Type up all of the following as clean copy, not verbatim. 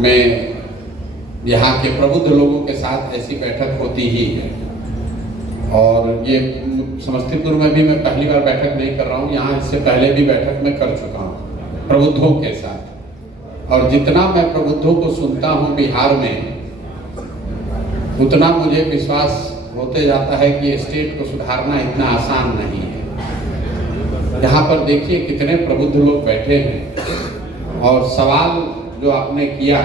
में यहाँ के प्रबुद्ध लोगों के साथ ऐसी बैठक होती ही है। और ये समस्तीपुर में भी मैं पहली बार बैठक नहीं कर रहा हूँ, यहाँ इससे पहले भी बैठक में कर चुका हूँ प्रबुद्धों के साथ। और जितना मैं प्रबुद्धों को सुनता हूँ बिहार में, उतना मुझे विश्वास होते जाता है कि स्टेट को सुधारना इतना आसान नहीं है। यहाँ पर देखिए कितने प्रबुद्ध लोग बैठे हैं। और सवाल जो आपने किया,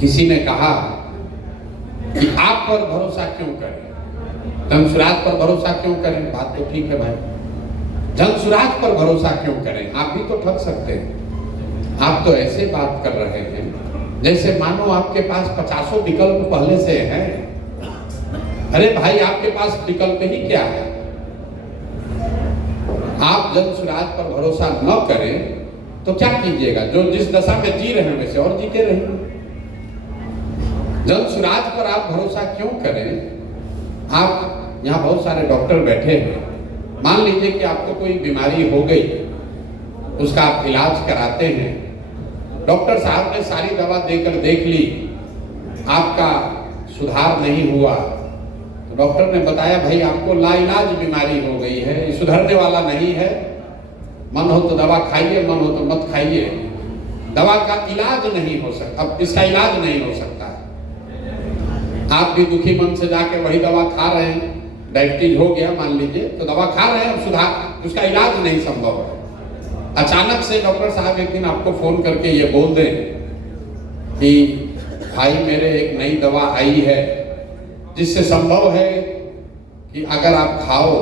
किसी ने कहा कि आप पर भरोसा क्यों करें, जनसुराज पर भरोसा क्यों करें। बात तो ठीक है भाई, जनसुराज पर भरोसा क्यों करें, आप भी तो ठग सकते हैं। आप तो ऐसे बात कर रहे हैं जैसे मानो आपके पास 50 विकल्प पहले से हैं। अरे भाई, आपके पास विकल्प ही क्या है। आप जनसुराज पर भरोसा न करें तो क्या कीजिएगा, जो जिस दशा में जी रहे हैं वैसे और जीते रहिए। जनसुराज पर आप भरोसा क्यों करें। आप यहाँ बहुत सारे डॉक्टर बैठे हैं, मान लीजिए कि आपको कोई बीमारी हो गई, उसका आप इलाज कराते हैं, डॉक्टर साहब ने सारी दवा देकर देख ली, आपका सुधार नहीं हुआ, तो डॉक्टर ने बताया भाई आपको लाइलाज बीमारी हो गई है, ये सुधरने वाला नहीं है, मन हो तो दवा खाइए, मन हो तो मत खाइए, दवा का इलाज नहीं हो सकता, अब इसका इलाज नहीं हो सकता। आप भी दुखी मन से जाके वही दवा खा रहे हैं, डायबिटीज हो गया मान लीजिए, तो दवा खा रहे हैं, अब सुधार उसका इलाज नहीं संभव है। अचानक से डॉक्टर साहब एक दिन आपको फोन करके ये बोल दें कि भाई मेरे एक नई दवा आई है जिससे संभव है कि अगर आप खाओ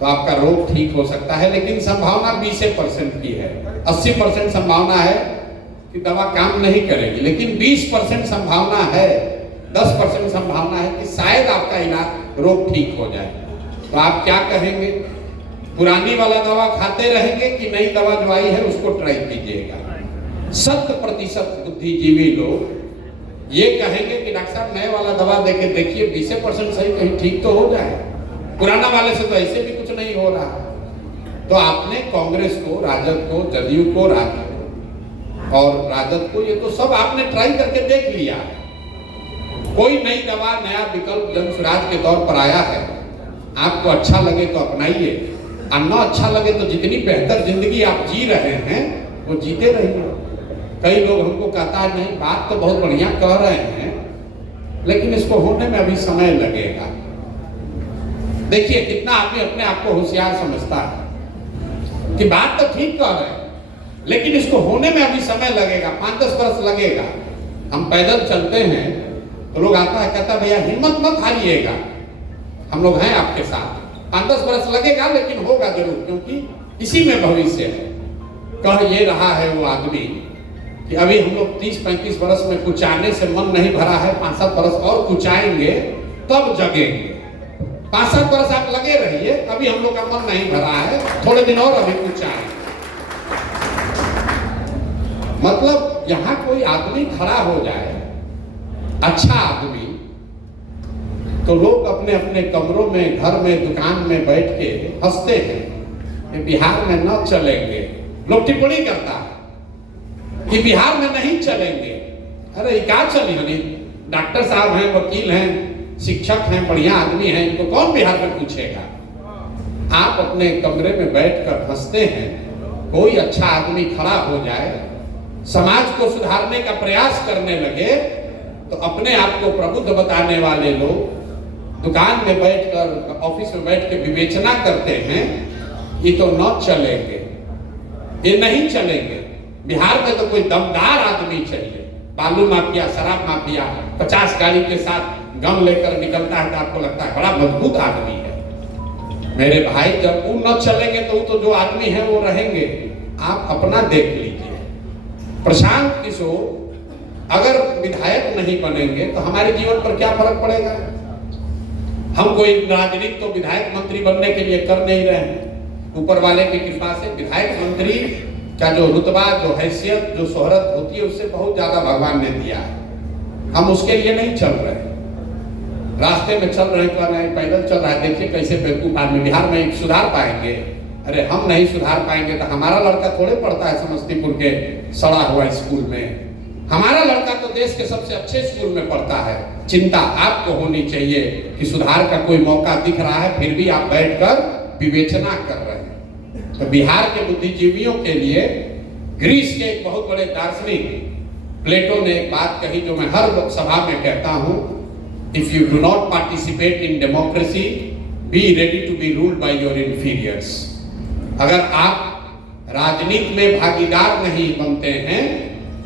तो आपका रोग ठीक हो सकता है, लेकिन संभावना 20% की है। 80% संभावना है कि दवा काम नहीं करेगी, लेकिन 20% संभावना है, 10% संभावना है कि शायद आपका इलाज रोग ठीक हो जाए। तो आप क्या कहेंगे, पुरानी वाला दवा खाते रहेंगे कि नई दवा जो आई है उसको ट्राई कीजिएगा। 100% बुद्धिजीवी लोग ये कहेंगे कि डॉक्टर साहब नए वाला दवा देके देखिए, 20% सही, कहीं ठीक तो हो जाए, पुराना वाले से तो ऐसे भी कुछ नहीं हो रहा। तो आपने कांग्रेस को, राजद को, जदयू को, और राजद को, ये तो सब आपने ट्राई करके देख लिया। कोई नई दवा, नया विकल्प जनसुराज के तौर पर आया है, आपको अच्छा लगे तो अपनाइए, और न अच्छा लगे तो जितनी बेहतर जिंदगी आप जी रहे हैं वो जीते रहिए। कई लोग हमको कहता है नहीं बात तो बहुत बढ़िया कह रहे हैं, लेकिन इसको होने में अभी समय लगेगा। देखिए कितना आदमी अपने आप को होशियार समझता है कि बात तो ठीक कह रहे हैं, लेकिन इसको होने में अभी समय लगेगा, 5-10 वर्ष लगेगा। हम पैदल चलते हैं तो लोग आता है, कहता है भैया हिम्मत मत हारिएगा, हम लोग हैं आपके साथ, 5-10 वर्ष लगेगा लेकिन होगा जरूर, क्योंकि इसी में भविष्य है। कह ये रहा है वो आदमी कि अभी हम लोग 30-35 वर्ष में कुचाने से मन नहीं भरा है, 5-7 वर्ष और कुचाएंगे तब जगेंगे। 5-7 वर्ष आप लगे रहिए, अभी हम लोग का मन नहीं भरा है, थोड़े दिन और अभी कुचाएंगे। मतलब यहाँ कोई आदमी खड़ा हो जाए, अच्छा आदमी, तो लोग अपने अपने कमरों में, घर में, दुकान में बैठ के हंसते हैं कि बिहार में न चलेंगे। लोग टिप्पणी करता है कि बिहार में नहीं चलेंगे। अरे क्या चली हनी, डॉक्टर साहब हैं, वकील हैं, शिक्षक हैं, बढ़िया आदमी हैं, इनको कौन बिहार में पूछेगा। आप अपने कमरे में बैठकर हंसते हैं, कोई अच्छा आदमी खड़ा हो जाए, समाज को सुधारने का प्रयास करने लगे, तो अपने आप को प्रबुद्ध बताने वाले लोग दुकान में बैठकर, ऑफिस में बैठ के विवेचना करते हैं, ये तो न चलेंगे, ये नहीं चलेंगे। बिहार में तो कोई दमदार आदमी चाहिए। बालू माफिया, शराब माफिया 50 गाड़ी के साथ गम लेकर निकलता है तो आपको लगता है बड़ा मजबूत आदमी है। मेरे भाई, जब वो न चलेंगे तो जो आदमी है वो रहेंगे। आप अपना देख लीजिए। प्रशांत किशोर अगर विधायक नहीं बनेंगे तो हमारे जीवन पर क्या फर्क पड़ेगा। हम कोई राजनीति तो विधायक मंत्री बनने के लिए कर नहीं रहे हैं। ऊपर वाले की कृपा से विधायक मंत्री का जो रुतबा, जो हैसियत, जो शोहरत होती है, उससे बहुत ज्यादा भगवान ने दिया है। हम उसके लिए नहीं चल रहे, रास्ते में चल रहे, कर रहे, पैदल चल रहा है। देखिए कैसे बेवकूफ आदमी। बिहार में सुधार पाएंगे? अरे हम नहीं सुधार पाएंगे तो हमारा लड़का थोड़े पढ़ता है समस्तीपुर के सड़ा हुआ स्कूल में। हमारा लड़का तो देश के सबसे अच्छे स्कूल में पढ़ता है। चिंता आपको होनी चाहिए कि सुधार का कोई मौका दिख रहा है, फिर भी आप बैठकर विवेचना कर रहे हैं। तो बिहार के बुद्धिजीवियों के लिए ग्रीस के एक बहुत बड़े दार्शनिक प्लेटो ने एक बात कही जो मैं हर सभा में कहता हूं, if you do not participate in democracy be ready to be ruled by your inferiors. अगर आप राजनीति में भागीदार नहीं बनते हैं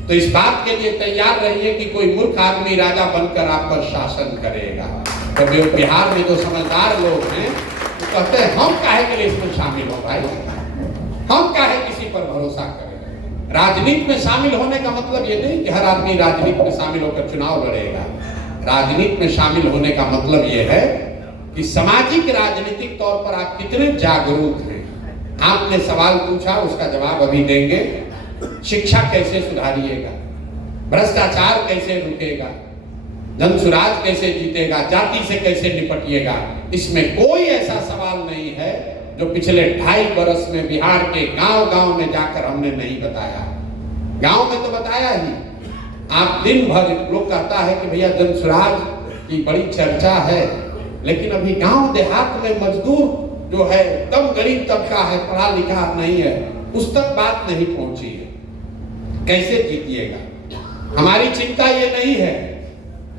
तो इस बात के लिए तैयार रहिए कि कोई मूर्ख आदमी राजा बनकर आप पर शासन करेगा। तो बिहार में जो समझदार लोग हैं वो कहते हैं हम काहे के लिए इसमें शामिल हो भाई, हम काहे किसी पर भरोसा करें। राजनीति में शामिल होने का मतलब ये नहीं कि हर आदमी राजनीति में शामिल होकर चुनाव लड़ेगा। राजनीति में शामिल होने का मतलब ये है कि सामाजिक राजनीतिक तौर पर आप कितने जागरूक हैं। आपने सवाल पूछा, उसका जवाब अभी देंगे। शिक्षा कैसे सुधारिएगा, भ्रष्टाचार कैसे रुकेगा, जनसुराज कैसे जीतेगा, जाति से कैसे निपटिएगा, इसमें कोई ऐसा सवाल नहीं है जो पिछले 2.5 वर्ष में बिहार के गांव-गांव में जाकर हमने नहीं बताया। गांव में तो बताया ही। आप दिन भर लोग कहता है कि भैया जनसुराज की बड़ी चर्चा है, लेकिन अभी गांव देहात में मजदूर जो है कम गरीब तबका है, पढ़ा लिखा नहीं है, उस तक बात नहीं पहुंची है। कैसे जीतिएगा? हमारी चिंता ये नहीं है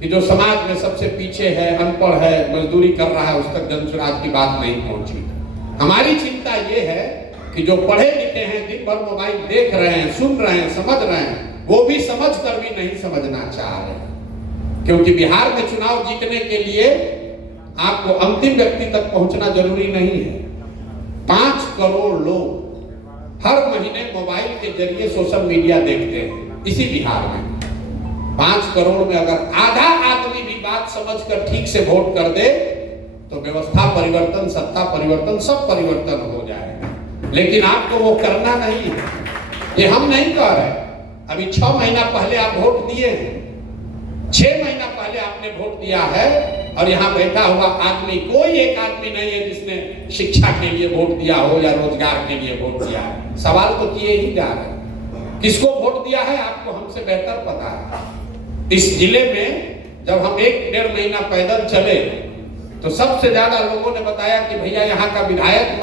कि जो समाज में सबसे पीछे है, अनपढ़ है, मजदूरी कर रहा है, उस तक जनसुराज की बात नहीं पहुंची। हमारी चिंता ये है कि जो पढ़े लिखे हैं, दिन भर मोबाइल देख रहे हैं, सुन रहे हैं, समझ रहे हैं, वो भी समझ कर भी नहीं समझना चाह रहे। क्योंकि बिहार में चुनाव जीतने के लिए आपको अंतिम व्यक्ति तक पहुंचना जरूरी नहीं है। 5 करोड़ लोग हर महीने मोबाइल के जरिए सोशल मीडिया देखते हैं इसी बिहार में। 5 करोड़ में अगर आधा आदमी भी बात समझकर ठीक से वोट कर दे तो व्यवस्था परिवर्तन, सत्ता परिवर्तन, सब परिवर्तन हो जाएगा। लेकिन आपको वो करना नहीं है। ये हम नहीं कह रहे। अभी 6 महीना पहले आप वोट दिए हैं, 6 महीना पहले आपने वोट दिया है, और यहाँ बैठा हुआ आदमी कोई एक आदमी नहीं है जिसने शिक्षा के लिए वोट दिया हो या रोजगार के लिए वोट दिया है। सवाल तो किए ही जा रहे हैं। किसको वोट दिया है आपको हमसे बेहतर पता है। इस जिले में जब हम 1-1.5 महीना पैदल चले तो सबसे ज्यादा लोगों ने बताया कि भैया यहाँ का विधायक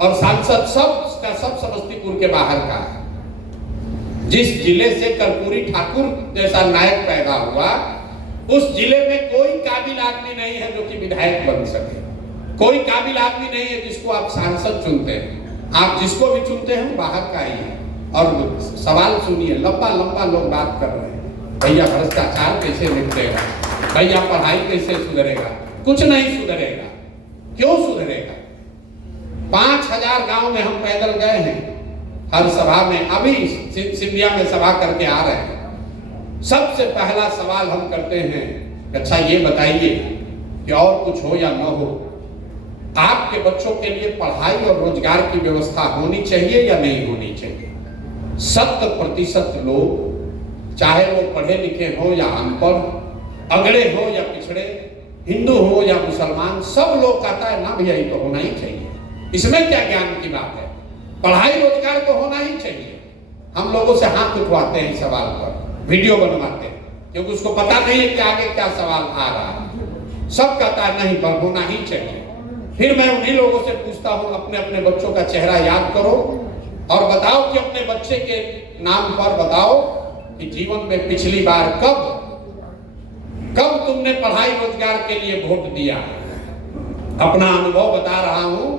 और सांसद सब समस्तीपुर के बाहर का है। जिस जिले से कर्पूरी ठाकुर जैसा नायक पैदा हुआ, उस जिले में कोई काबिल आदमी नहीं है जो कि विधायक बन सके। कोई काबिल आदमी नहीं है जिसको आप सांसद चुनते हैं। आप जिसको भी चुनते हैं बाहर का ही है। और सवाल सुनिए, लंबा लंबा लोग बात कर रहे हैं, भैया भ्रष्टाचार कैसे निपटेगा, भैया पढ़ाई कैसे सुधरेगा। कुछ नहीं सुधरेगा। क्यों सुधरेगा? 5000 गांव में हम पैदल गए हैं। हर सभा में, अभी सिंधिया में सभा करके आ रहे हैं, सबसे पहला सवाल हम करते हैं, अच्छा ये बताइए कि और कुछ हो या न हो, आपके बच्चों के लिए पढ़ाई और रोजगार की व्यवस्था होनी चाहिए या नहीं होनी चाहिए? 70% लोग, चाहे वो पढ़े लिखे हो या अनपढ़, अगड़े हो या पिछड़े, हिंदू हो या मुसलमान, सब लोग कहता है ना भैया ये तो होना ही चाहिए। इसमें क्या ज्ञान की बात है? पढ़ाई रोजगार तो होना ही चाहिए। हम लोगों से हाथ उठवाते हैं इस सवाल पर, वीडियो बनवाते हैं, क्योंकि उसको पता नहीं है कि आगे क्या सवाल आ रहा है। सब कहता है नहीं पर होना ही चाहिए। फिर मैं उन्हीं लोगों से पूछता हूं, अपने अपने बच्चों का चेहरा याद करो और बताओ कि अपने बच्चे के नाम पर बताओ कि जीवन में पिछली बार कब तुमने पढ़ाई रोजगार के लिए वोट दिया। अपना अनुभव बता रहा हूं,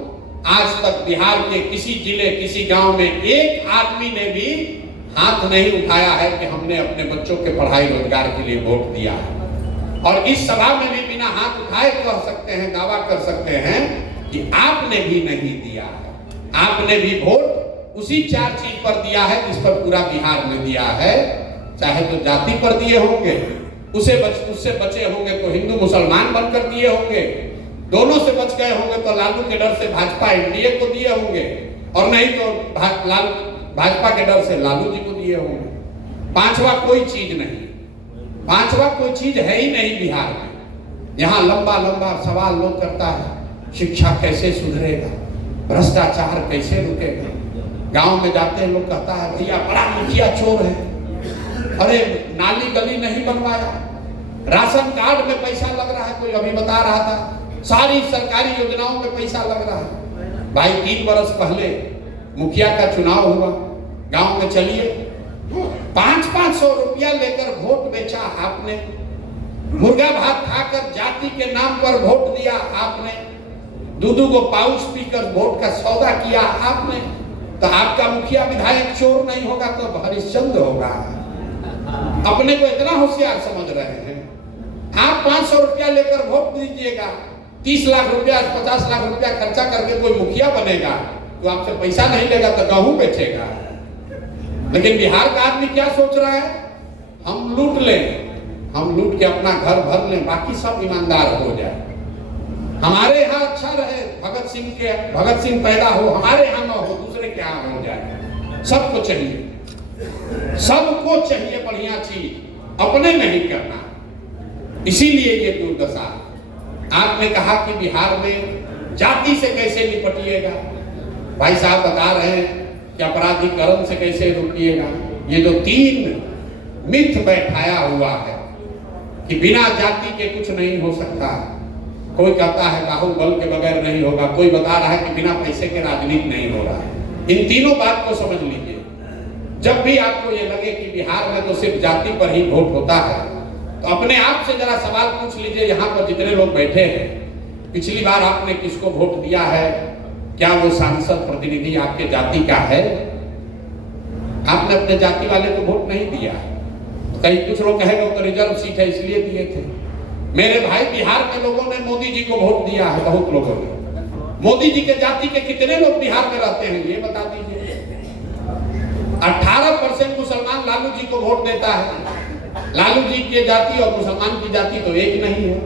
आज तक बिहार के किसी जिले, किसी गांव में एक आदमी ने भी हाथ नहीं उठाया है कि हमने अपने बच्चों के पढ़ाई रोजगार के लिए वोट दिया। और इस सभा में भी बिना हाथ उठाए कह सकते हैं, दावा कर सकते हैं कि आपने भी नहीं दिया है। आपने भी वोट उसी 4 चीज पर दिया है जिस पर पूरा बिहार में दिया है। चाहे तो जाति पर दिए होंगे, उससे बचे होंगे तो हिंदू मुसलमान बनकर दिए होंगे, दोनों से बच गए होंगे तो लालू के डर से भाजपा एनडीए को दिए होंगे, और नहीं तो भाजपा के डर से लालू जी को दिए होंगे। 5वां कोई चीज नहीं, 5वां कोई चीज है ही नहीं बिहार में। यहाँ लंबा लंबा सवाल लोग करता है, शिक्षा कैसे सुधरेगा, भ्रष्टाचार कैसे रुकेगा। गांव में जाते हैं लोग कहता है भैया बड़ा मुखिया चोर है, अरे नाली गली नहीं बनवाया, राशन कार्ड में पैसा लग रहा है, कोई अभी बता रहा था, सारी सरकारी योजनाओं में पैसा लग रहा है। भाई 3 बरस पहले मुखिया का चुनाव हुआ गांव में, चलिए 500-500 रुपया लेकर वोट बेचा आपने, मुर्गा भात खाकर जाति के नाम पर वोट दिया आपने, दूधू को पाउच पीकर वोट का सौदा किया आपने। तो आपका मुखिया विधायक चोर नहीं होगा तो हरिश्चंद्र होगा। अपने को इतना होशियार समझ रहे हैं। आप 500 रुपया लेकर वोट दीजिएगा, 30 लाख रुपया 50 लाख रुपया खर्चा करके कोई मुखिया बनेगा तो आपसे पैसा नहीं लेगा तो गेहूं बेचेगा। लेकिन बिहार का आदमी क्या सोच रहा है, हम लूट लें, हम लूट के अपना घर भर लें, बाकी सब ईमानदार हो जाए, हमारे यहाँ अच्छा रहे, भगत सिंह पैदा हो, हमारे यहाँ न हो, दूसरे के यहाँ हो जाए। सबको चाहिए, सबको चाहिए बढ़िया चीज, अपने नहीं करना। इसीलिए ये दुर्दशा। आपने कहा कि बिहार में जाति से कैसे निपटिएगा, भाई साहब बता रहे हैं कि अपराधीकरण से कैसे रुकिएगा। ये जो 3 मिथ बैठाया हुआ है कि बिना जाति के कुछ नहीं हो सकता, कोई कहता है बाहुबल के बगैर नहीं होगा, कोई बता रहा है कि बिना पैसे के राजनीति नहीं हो रहा। इन तीनों बात को समझ लीजिए। जब भी आपको ये लगे कि बिहार में तो सिर्फ जाति पर ही वोट होता है, तो अपने आप से जरा सवाल पूछ लीजिए, यहाँ पर जितने लोग बैठे हैं, पिछली बार आपने किसको वोट दिया है? क्या वो सांसद प्रतिनिधि आपके जाति का है? आपने अपने जाति वाले को वोट नहीं दिया। कहीं कुछ लोग कहेंगे तो रिजर्व सीट है इसलिए दिए थे। मेरे भाई, बिहार के लोगों ने मोदी जी को वोट दिया है, बहुत लोगों ने। मोदी जी के जाति के कितने लोग बिहार में रहते हैं ये बता दीजिए। 18% मुसलमान लालू जी को वोट देता है। लालू जी की जाति और मुसलमान की जाति तो एक नहीं है।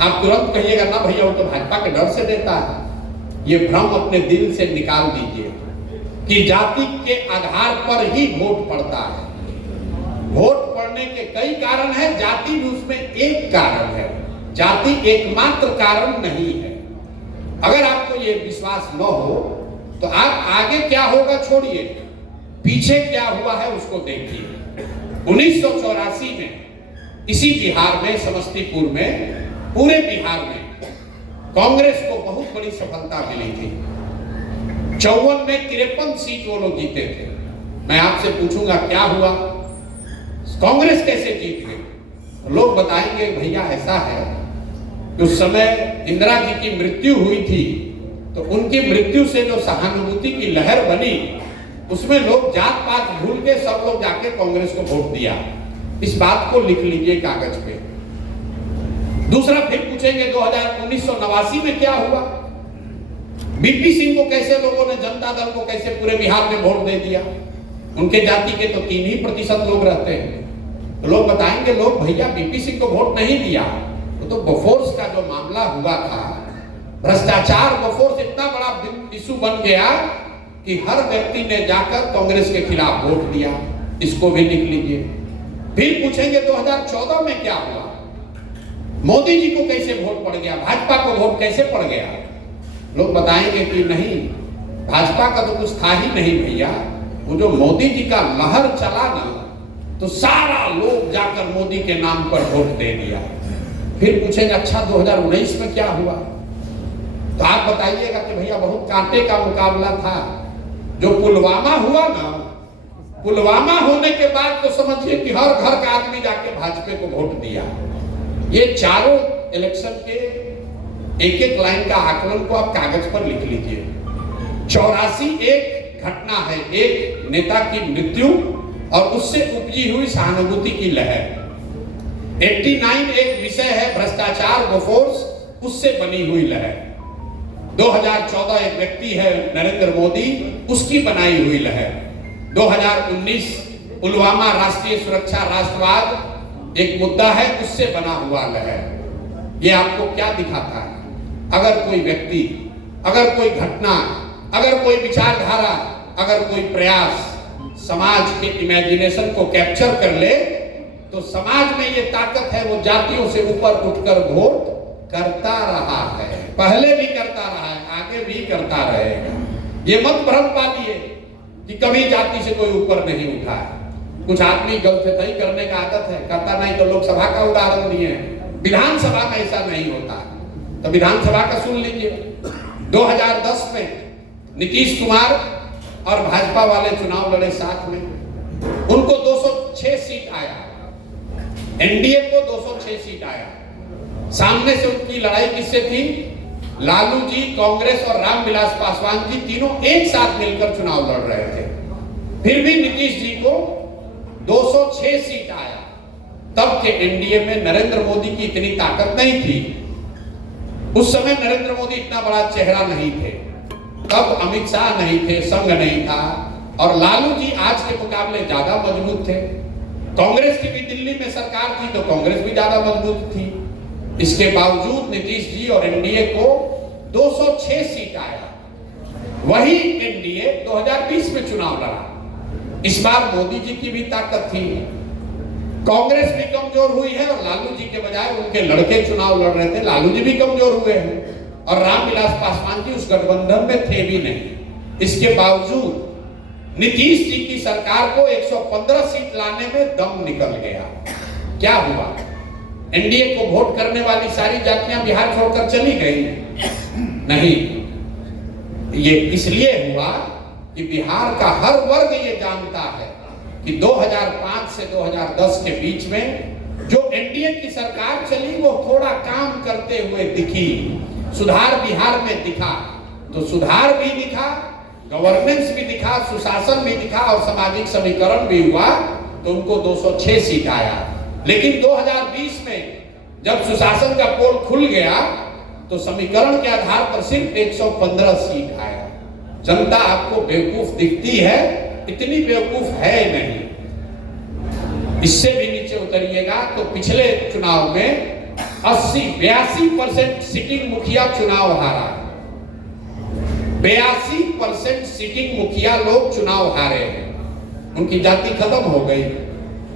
आप तुरंत कहिएगा ना भैया वो तो भाजपा के डर से देता है। ये भ्रम अपने दिल से निकाल दीजिए कि जाति के आधार पर ही वोट पड़ता है। वोट पड़ने के कई कारण हैं, जाति भी उसमें एक कारण है। जाति एकमात्र कारण नहीं है। अगर आपको ये विश्वास न हो तो आप आगे क्या होगा छोड़िए, पीछे क्या हुआ है उसको देखिए। 1984 में इसी बिहार में, समस्तीपुर में, पूरे बिहार में कांग्रेस को बहुत बड़ी सफलता मिली थी। 54 में 53 सीट वो लोग जीते थे। मैं आपसे पूछूंगा क्या हुआ, कांग्रेस कैसे जीत गई? लोग बताएंगे भैया ऐसा है कि उस समय इंदिरा जी की मृत्यु हुई थी, तो उनकी मृत्यु से जो सहानुभूति की लहर बनी, उसमें लोग जात पात भूल के सब लोग जाके कांग्रेस को वोट दिया। इस बात को लिख लीजिए कागज पे। दूसरा फिर पूछेंगे 1989 में क्या हुआ? बीपी सिंह को कैसे लोगों ने, जनता दल को कैसे पूरे बिहार में वोट दे दिया? उनके जाति के तो 3% लोग रहते हैं। तो लोग बताएंगे, लोग भैया बीपी सिंह को वोट नहीं दिया, तो बोफोर्स का जो मामला हुआ था, भ्रष्टाचार, बोफोर्स इतना बड़ा इशू बन गया कि हर व्यक्ति ने जाकर कांग्रेस के खिलाफ वोट दिया। इसको भी लिख लीजिए। फिर पूछेंगे 2014 में क्या हुआ? मोदी जी को कैसे वोट पड़ गया, भाजपा को वोट कैसे पड़ गया? लोग बताएंगे कि नहीं, भाजपा का तो कुछ था ही नहीं भैया। वो जो मोदी जी का लहर चला ना, तो सारा लोग जाकर मोदी के नाम पर वोट दे दिया। फिर पूछेंगे अच्छा 2019 में क्या हुआ? तो आप बताइएगा कि भैया बहुत कांटे का मुकाबला था। जो पुलवामा हुआ ना, पुलवामा होने के बाद तो समझिए कि हर घर का आदमी जाके भाजपा को वोट दिया। ये चारों इलेक्शन के एक लाइन का आकलन को आप कागज पर लिख लीजिए। 84 एक घटना है, एक नेता की मृत्यु और उससे उपजी हुई सहानुभूति की लहर। 89 एक विषय है भ्रष्टाचार, बोफोर्स, उससे बनी हुई लहर। 2014 एक व्यक्ति है नरेंद्र मोदी, उसकी बनाई हुई लहर। 2019 पुलवामा, राष्ट्रीय सुरक्षा, राष्ट्रवाद एक मुद्दा है, उससे बना हुआ लहर। ये आपको क्या दिखाता है? अगर कोई व्यक्ति, अगर कोई घटना, अगर कोई विचारधारा, अगर कोई प्रयास समाज के इमेजिनेशन को कैप्चर कर ले, तो समाज में ये ताकत है, वो जातियों से ऊपर उठकर वोट करता रहा है, पहले भी करता रहा है, आगे भी करता रहेगा। ये मत भ्रम पालिए कि कभी जाति से कोई ऊपर नहीं उठा है। कुछ आदमी गलती करने का आदत है, करता नहीं तो लोकसभा का उदाहरण दिए हैं, विधानसभा में ऐसा नहीं होता। तो विधानसभा का सुन लीजिए। 2010 में नीतीश कुमार और भाजपा वाले चुनाव लड़े साथ में, उनको 206 सीट आया, एनडीए को 206 सीट आया। सामने से उनकी लड़ाई किससे थी? लालू जी, कांग्रेस और रामविलास पासवान जी तीनों एक साथ मिलकर चुनाव लड़ रहे थे। फिर भी नीतीश जी को 206 सीट आया। तब के एनडीए में नरेंद्र मोदी की इतनी ताकत नहीं थी। उस समय नरेंद्र मोदी इतना बड़ा चेहरा नहीं थे, तब अमित शाह नहीं थे, संघ नहीं था, और लालू जी आज के मुकाबले ज्यादा मजबूत थे। कांग्रेस की भी दिल्ली में सरकार थी तो कांग्रेस भी ज्यादा मजबूत थी। इसके बावजूद नीतीश जी और एनडीए को 206 सीट आया। वही एनडीए 2020 में चुनाव लड़ा। इस बार मोदी जी की भी ताकत थी, कांग्रेस भी कमजोर हुई है और लालू जी के बजाय उनके लड़के चुनाव लड़ रहे थे, लालू जी भी कमजोर हुए हैं और रामविलास पासवान जी उस गठबंधन में थे भी नहीं। इसके बावजूद नीतीश जी की सरकार को 115 सीट लाने में दम निकल गया। क्या हुआ? एनडीए को वोट करने वाली सारी जातियां बिहार छोड़कर चली गई? नहीं, ये इसलिए हुआ कि बिहार का हर वर्ग ये जानता है कि 2005 से 2010 के बीच में जो एनडीए की सरकार चली वो थोड़ा काम करते हुए दिखी, सुधार बिहार में दिखा। तो सुधार भी दिखा, गवर्नेंस भी दिखा, सुशासन भी दिखा और सामाजिक समीकरण भी हुआ, तो उनको 206 सीट आया। लेकिन 2020 में जब सुशासन का पोल खुल गया तो समीकरण के आधार पर सिर्फ 115 सीट आया। जनता आपको बेवकूफ दिखती है, इतनी बेवकूफ है नहीं। इससे भी नीचे उतरिएगा तो पिछले चुनाव में 82% सिटिंग मुखिया चुनाव हारा। 82% सिटिंग मुखिया लोग चुनाव हारे हैं। उनकी जाति खत्म हो गई,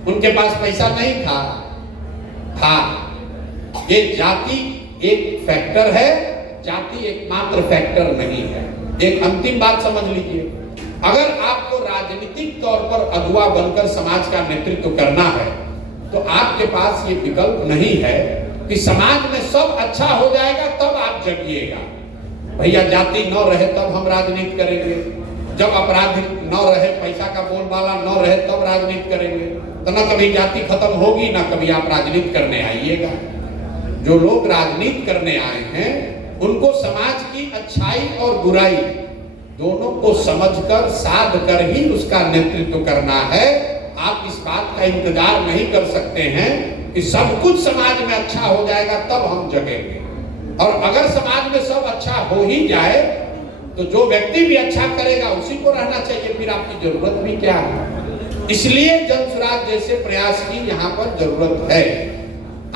उनके पास पैसा नहीं था। ये जाति एक फैक्टर है, जाति एकमात्र फैक्टर नहीं है। एक अंतिम बात समझ लीजिए, अगर आपको राजनीतिक तौर पर अगुवा बनकर समाज का नेतृत्व करना है तो आपके पास ये विकल्प नहीं है कि समाज में सब अच्छा हो जाएगा तब आप जगिएगा। भैया जाति न रहे तब हम राजनीति करेंगे, जब अपराध न रहे, पैसा का बोलबाला न रहे तब राजनीति करेंगे। तो न कभी जाति खत्म होगी ना कभी आप राजनीति करने आइएगा। जो लोग राजनीति करने आए हैं उनको समाज की अच्छाई और बुराई दोनों को समझकर साध कर ही उसका नेतृत्व करना है। आप इस बात का इंतजार नहीं कर सकते हैं कि सब कुछ समाज में अच्छा हो जाएगा तब हम जगेंगे। और अगर समाज में सब अच्छा हो ही जाए तो जो व्यक्ति भी अच्छा करेगा उसी को रहना चाहिए, फिर आपकी जरूरत भी क्या है। इसलिए जन स्वराज जैसे प्रयास की यहाँ पर जरूरत है।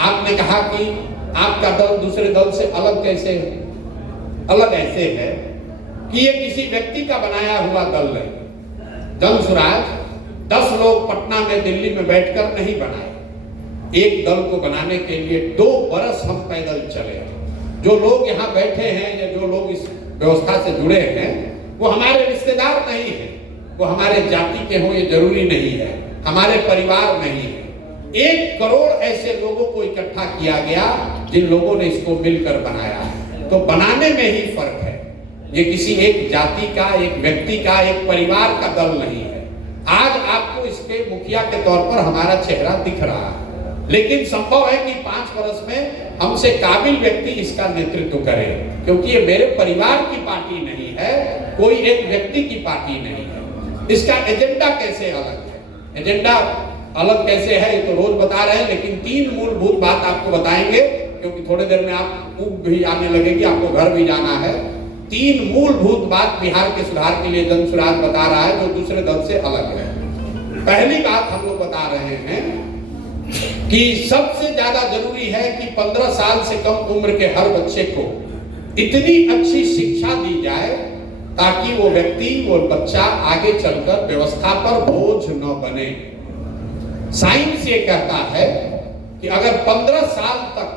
आपने कहा कि आपका दल दूसरे दल से अलग कैसे है? अलग ऐसे है कि ये किसी व्यक्ति का बनाया हुआ दल नहीं। जन स्वराज 10 लोग पटना में, दिल्ली में बैठकर नहीं बनाए। एक दल को बनाने के लिए 2 बरस हम पैदल चले। जो लोग यहाँ बैठे हैं या जो लोग इस व्यवस्था से जुड़े हैं वो हमारे रिश्तेदार नहीं है, वो हमारे जाति के हों ये जरूरी नहीं है, हमारे परिवार नहीं है। 1 करोड़ ऐसे लोगों को इकट्ठा किया गया जिन लोगों ने इसको मिलकर बनाया है। तो बनाने में ही फर्क है। ये किसी एक जाति का, एक व्यक्ति का, एक परिवार का दल नहीं है। आज आपको इसके मुखिया के तौर पर हमारा चेहरा दिख रहा है, लेकिन संभव है कि 5 वर्ष में हमसे काबिल व्यक्ति इसका नेतृत्व करे, क्योंकि ये मेरे परिवार की पार्टी नहीं है, कोई एक व्यक्ति की पार्टी नहीं है। इसका एजेंडा कैसे अलग है? एजेंडा अलग कैसे है ये तो रोज बता रहे हैं, लेकिन 3 मूलभूत बात आपको बताएंगे, क्योंकि थोड़ी देर में आप ऊब भी आने लगेगी, आपको घर भी जाना है। 3 मूलभूत बात बिहार के सुधार के लिए जन स्वराज बता रहा है जो दूसरे दल से अलग है। पहली बात हम लोग बता रहे हैं कि सबसे ज्यादा जरूरी है कि 15 साल से कम उम्र के हर बच्चे को इतनी अच्छी शिक्षा दी जाए ताकि वो व्यक्ति, वो बच्चा आगे चलकर व्यवस्था पर बोझ न बने। साइंस ये कहता है कि अगर 15 साल तक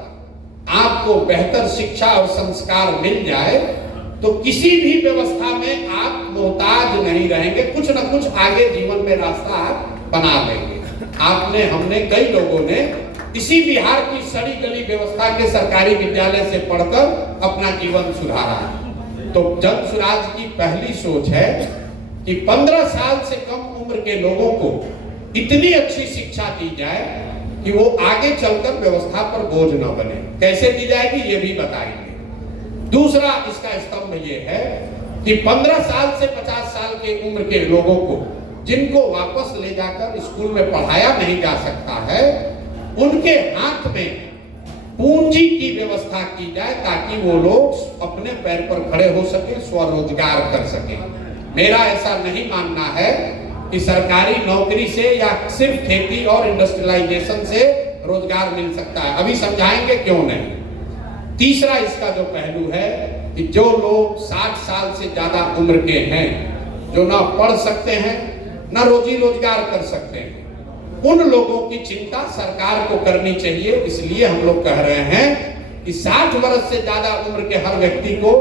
आपको बेहतर शिक्षा और संस्कार मिल जाए तो किसी भी व्यवस्था में आप मोहताज नहीं रहेंगे, कुछ न कुछ आगे जीवन में रास्ता आप बना लेंगे। आपने, हमने, कई लोगों ने इसी बिहार की सड़ी गली व्यवस्था के सरकारी विद्यालय से पढ़कर अपना जीवन सुधारा। तो जन स्वराज की पहली सोच है कि 15 साल से कम उम्र के लोगों को इतनी अच्छी शिक्षा दी जाए कि वो आगे चलकर व्यवस्था पर बोझ न बने। कैसे दी जाएगी ये भी बताएंगे। दूसरा इसका स्तंभ ये है कि 15 साल से 50 साल के उम्र के लोगों को, जिनको वापस ले जाकर स्कूल में पढ़ाया नहीं जा सकता है, उनके हाथ में पूंजी की व्यवस्था की जाए ताकि वो लोग अपने पैर पर खड़े हो सके, स्वरोजगार कर सके। मेरा ऐसा नहीं मानना है कि सरकारी नौकरी से या सिर्फ खेती और इंडस्ट्रियलाइजेशन से रोजगार मिल सकता है। अभी समझाएंगे क्यों नहीं। तीसरा इसका जो पहलू है कि जो लोग 60 साल से ज्यादा उम्र के हैं, जो ना पढ़ सकते हैं ना रोजी रोजगार कर सकते हैं, उन लोगों की चिंता सरकार को करनी चाहिए। इसलिए हम लोग कह रहे हैं कि 60 वर्ष से ज्यादा उम्र के हर व्यक्ति को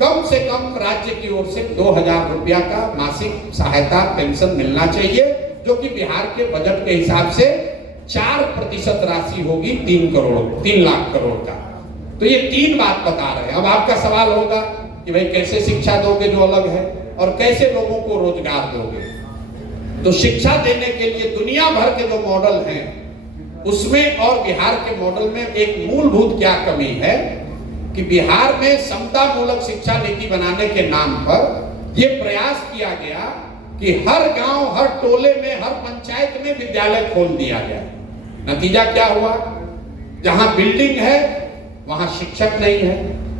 कम से कम राज्य की ओर से 2000 रुपया का मासिक सहायता पेंशन मिलना चाहिए, जो कि बिहार के बजट के हिसाब से 4% राशि होगी 3 लाख करोड़ का। तो ये 3 बात बता रहे हैं। अब आपका सवाल होगा कि भाई कैसे शिक्षा दोगे जो अलग है, और कैसे लोगों को रोजगार दोगे। तो शिक्षा देने के लिए दुनिया भर के जो मॉडल हैं उसमें और बिहार के मॉडल में एक मूलभूत क्या कमी है कि बिहार में समता मूलक शिक्षा नीति बनाने के नाम पर यह प्रयास किया गया कि हर गांव, हर टोले में, हर पंचायत में विद्यालय खोल दिया गया। नतीजा क्या हुआ? जहां बिल्डिंग है वहां शिक्षक नहीं है,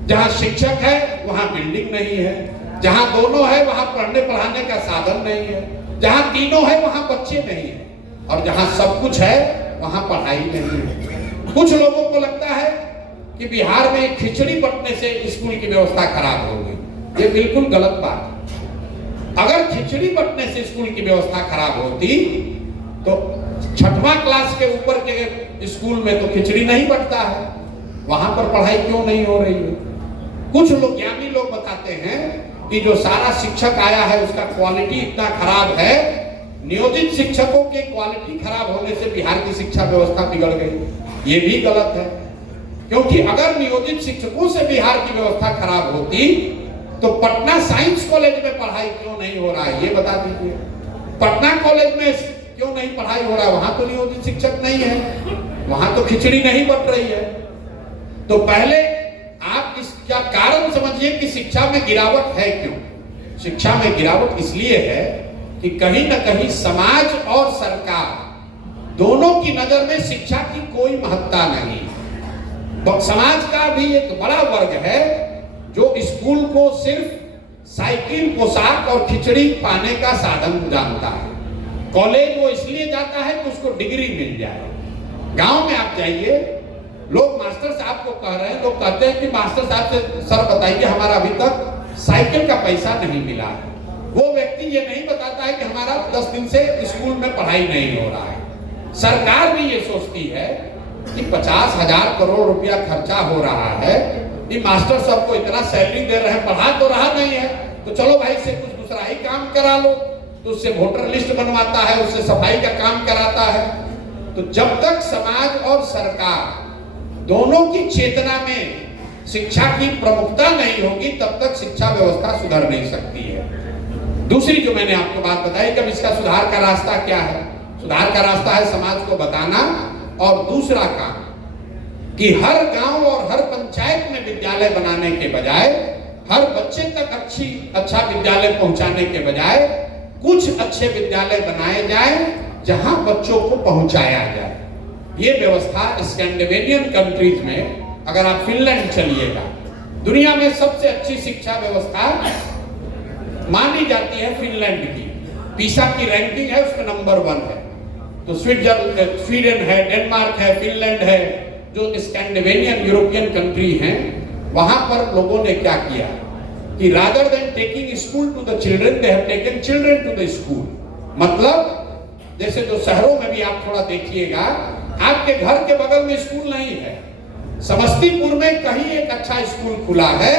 जहां शिक्षक है वहां बिल्डिंग नहीं है, जहां दोनों है वहां पढ़ने पढ़ाने का साधन नहीं है, जहां तीनों है वहां बच्चे नहीं है, और जहां सब कुछ है वहां पढ़ाई नहीं है। कुछ लोगों को लगता है कि बिहार में खिचड़ी बंटने से स्कूल की व्यवस्था खराब हो गई। ये बिल्कुल गलत बात है। अगर खिचड़ी बंटने से स्कूल की व्यवस्था खराब होती तो 6वां क्लास के ऊपर के स्कूल में तो खिचड़ी नहीं बंटता है, वहां पर पढ़ाई क्यों नहीं हो रही है? कुछ लोग, ज्ञानी लोग बताते हैं कि जो सारा शिक्षक आया है उसका क्वालिटी इतना खराब है, नियोजित शिक्षकों के क्वालिटी खराब होने से बिहार की शिक्षा व्यवस्था बिगड़ गई। ये भी गलत है, क्योंकि अगर नियोजित शिक्षकों से बिहार की व्यवस्था खराब होती तो पटना साइंस कॉलेज में पढ़ाई क्यों नहीं हो रहा है ये बता दीजिए। पटना कॉलेज में क्यों नहीं पढ़ाई हो रहा है? वहां तो नियोजित शिक्षक नहीं है, वहां तो खिचड़ी नहीं बट रही है। तो पहले आप इसका कारण समझिए कि शिक्षा में गिरावट है क्यों। शिक्षा में गिरावट इसलिए है कि कहीं ना कहीं समाज और सरकार दोनों की नजर में शिक्षा की कोई महत्ता नहीं। समाज का भी एक बड़ा वर्ग है जो स्कूल को सिर्फ साइकिल, पोशाक और खिचड़ी पाने का साधन जानता है। कॉलेज वो इसलिए जाता है कि उसको डिग्री मिल जाए। गांव में आप जाइए, लोग मास्टर साहब को कह रहे हैं, लोग कहते हैं कि मास्टर साहब से सर बताइए हमारा अभी तक साइकिल का पैसा नहीं मिला है। वो व्यक्ति ये नहीं बताता है कि हमारा 10 दिन से स्कूल में पढ़ाई नहीं हो रहा है। सरकार भी ये सोचती है कि 50,000 करोड़ रुपया खर्चा हो रहा है, कि मास्टर साहब को इतना सैलरी दे रहे हैं, पढ़ा तो रहा नहीं है, तो चलो भाई से कुछ दूसरा ही काम करा लो। तो उससे वोटर लिस्ट बनवाता है, उससे सफाई का काम कराता है। तो जब तक समाज और सरकार दोनों की चेतना में शिक्षा की प्रमुखता नहीं होगी तब तक शिक्षा व्यवस्था सुधर नहीं सकती है। दूसरी जो मैंने आपको बात बताई कि अब इसका सुधार का रास्ता क्या है? सुधार का रास्ता है समाज को बताना, और दूसरा काम कि हर गांव और हर पंचायत में विद्यालय बनाने के बजाय, हर बच्चे तक अच्छा विद्यालय पहुंचाने के बजाय कुछ अच्छे विद्यालय बनाए जाए जहां बच्चों को पहुंचाया जाए। ये व्यवस्था स्कैंडिनेवियन कंट्रीज में, अगर आप फिनलैंड चलिएगा, दुनिया में सबसे अच्छी शिक्षा व्यवस्था मानी जाती है फिनलैंड की। पीसा की रैंकिंग है, उसमें नंबर 1 है। तो स्वीडन है, डेनमार्क है, फिनलैंड है, जो स्कैंडिनेवियन यूरोपियन कंट्री हैं, वहां पर लोगों ने क्या किया कि rather than taking school to the children, they have taken children to the school. मतलब जैसे जो शहरों में भी आप थोड़ा देखिएगा, आपके घर के बगल में स्कूल नहीं है, समस्तीपुर में कहीं एक अच्छा स्कूल खुला है,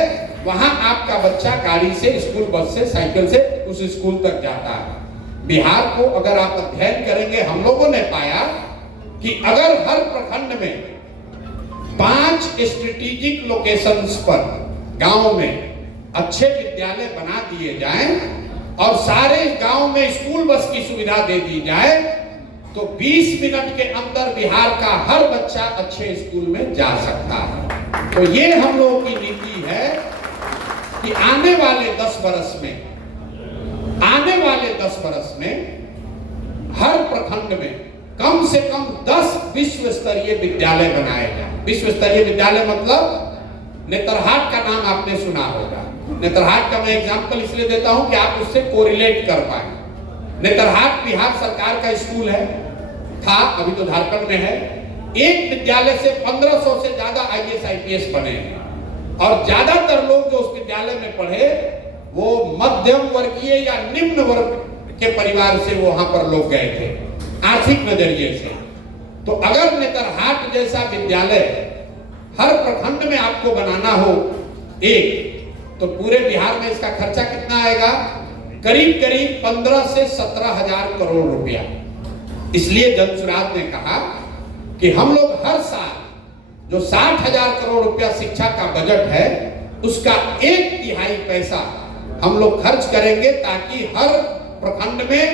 वहां आपका बच्चा गाड़ी से, स्कूल बस से, साइकिल से उस स्कूल तक जाता है। बिहार को अगर आप अध्ययन करेंगे, हम लोगों ने पाया कि अगर हर प्रखंड में 5 स्ट्रेटेजिक लोकेशंस पर गांव में अच्छे विद्यालय बना दिए जाएं और सारे गांव में स्कूल बस की सुविधा दे दी जाए, तो 20 मिनट के अंदर बिहार का हर बच्चा अच्छे स्कूल में जा सकता है। तो ये हम लोगों की नीति है कि आने वाले 10 वर्ष में हर प्रखंड में कम से कम 10 विश्व स्तरीय विद्यालय बनाए जाए। विश्व स्तरीय विद्यालय मतलब नेतरहाट का नाम आपने सुना होगा। नेतरहाट का मैं एग्जांपल इसलिए देता हूं कि आप उससे कोरिलेट कर पाए। नेतरहाट बिहार सरकार का स्कूल है, था, अभी तो झारखंड में है। एक विद्यालय से 1500 से ज्यादा IAS IPS बने हैं और ज्यादातर लोग जो उस विद्यालय में पढ़े वो मध्यम वर्गीय या निम्न वर्ग के परिवार से वहां पर लोग गए थे, आर्थिक नजरिए से। तो अगर नेतरहाट जैसा विद्यालय हर प्रखंड में आपको बनाना हो एक, तो पूरे बिहार में इसका खर्चा कितना आएगा? करीब करीब 15 से 17 हजार करोड़ रुपया। इसलिए जनसुराज ने कहा कि हम लोग हर साल जो 60 हजार करोड़ रुपया शिक्षा का बजट है, उसका 1/3 पैसा हम लोग खर्च करेंगे ताकि हर प्रखंड में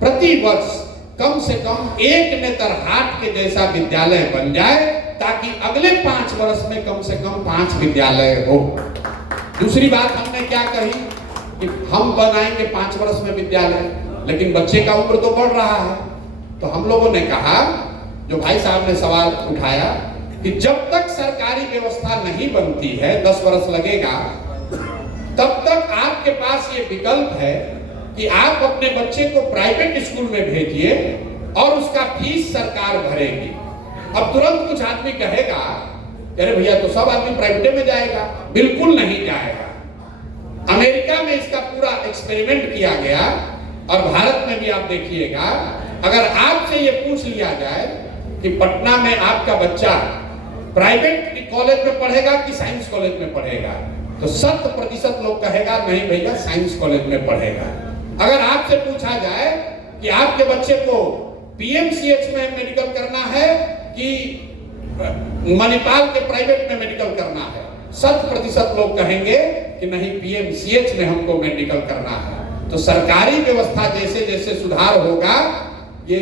प्रति वर्ष कम से कम एक नेतरहाट के जैसा विद्यालय बन जाए, ताकि अगले 5 वर्ष में कम से कम 5 विद्यालय हो। दूसरी बात हमने क्या कही कि हम बनाएंगे 5 वर्ष में विद्यालय, लेकिन बच्चे का उम्र तो बढ़ रहा है। तो हम लोगों ने कहा, जो भाई साहब ने सवाल उठाया कि जब तक सरकारी व्यवस्था नहीं बनती है, 10 वर्ष लगेगा, तब तक आपके पास ये विकल्प है कि आप अपने बच्चे को प्राइवेट स्कूल में भेजिए और उसका फीस सरकार भरेगी। अब तुरंत कुछ आदमी कहेगा, अरे भैया तो सब आदमी प्राइवेट में जाएगा। बिल्कुल नहीं जाएगा। अमेरिका में इसका पूरा एक्सपेरिमेंट किया गया और भारत में भी आप देखिएगा। अगर आपसे ये पूछ लिया जाए कि पटना में आपका बच्चा प्राइवेट कॉलेज में पढ़ेगा कि साइंस कॉलेज में पढ़ेगा, तो 100% लोग कहेगा नहीं भैया साइंस कॉलेज में पढ़ेगा। अगर आपसे पूछा जाए कि आपके बच्चे को PMCH में मेडिकल करना है कि मणिपाल के प्राइवेट में मेडिकल करना है, 100% लोग कहेंगे कि नहीं PMCH में हमको मेडिकल करना है। तो सरकारी व्यवस्था जैसे जैसे सुधार होगा, ये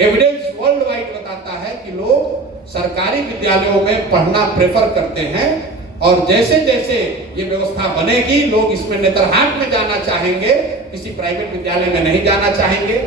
एविडेंस वर्ल्ड वाइड बताता है कि लोग सरकारी विद्यालयों में पढ़ना प्रेफर करते हैं और जैसे जैसे ये व्यवस्था बनेगी, लोग इसमें नेतरहाट में जाना चाहेंगे, किसी प्राइवेट विद्यालय में नहीं जाना चाहेंगे।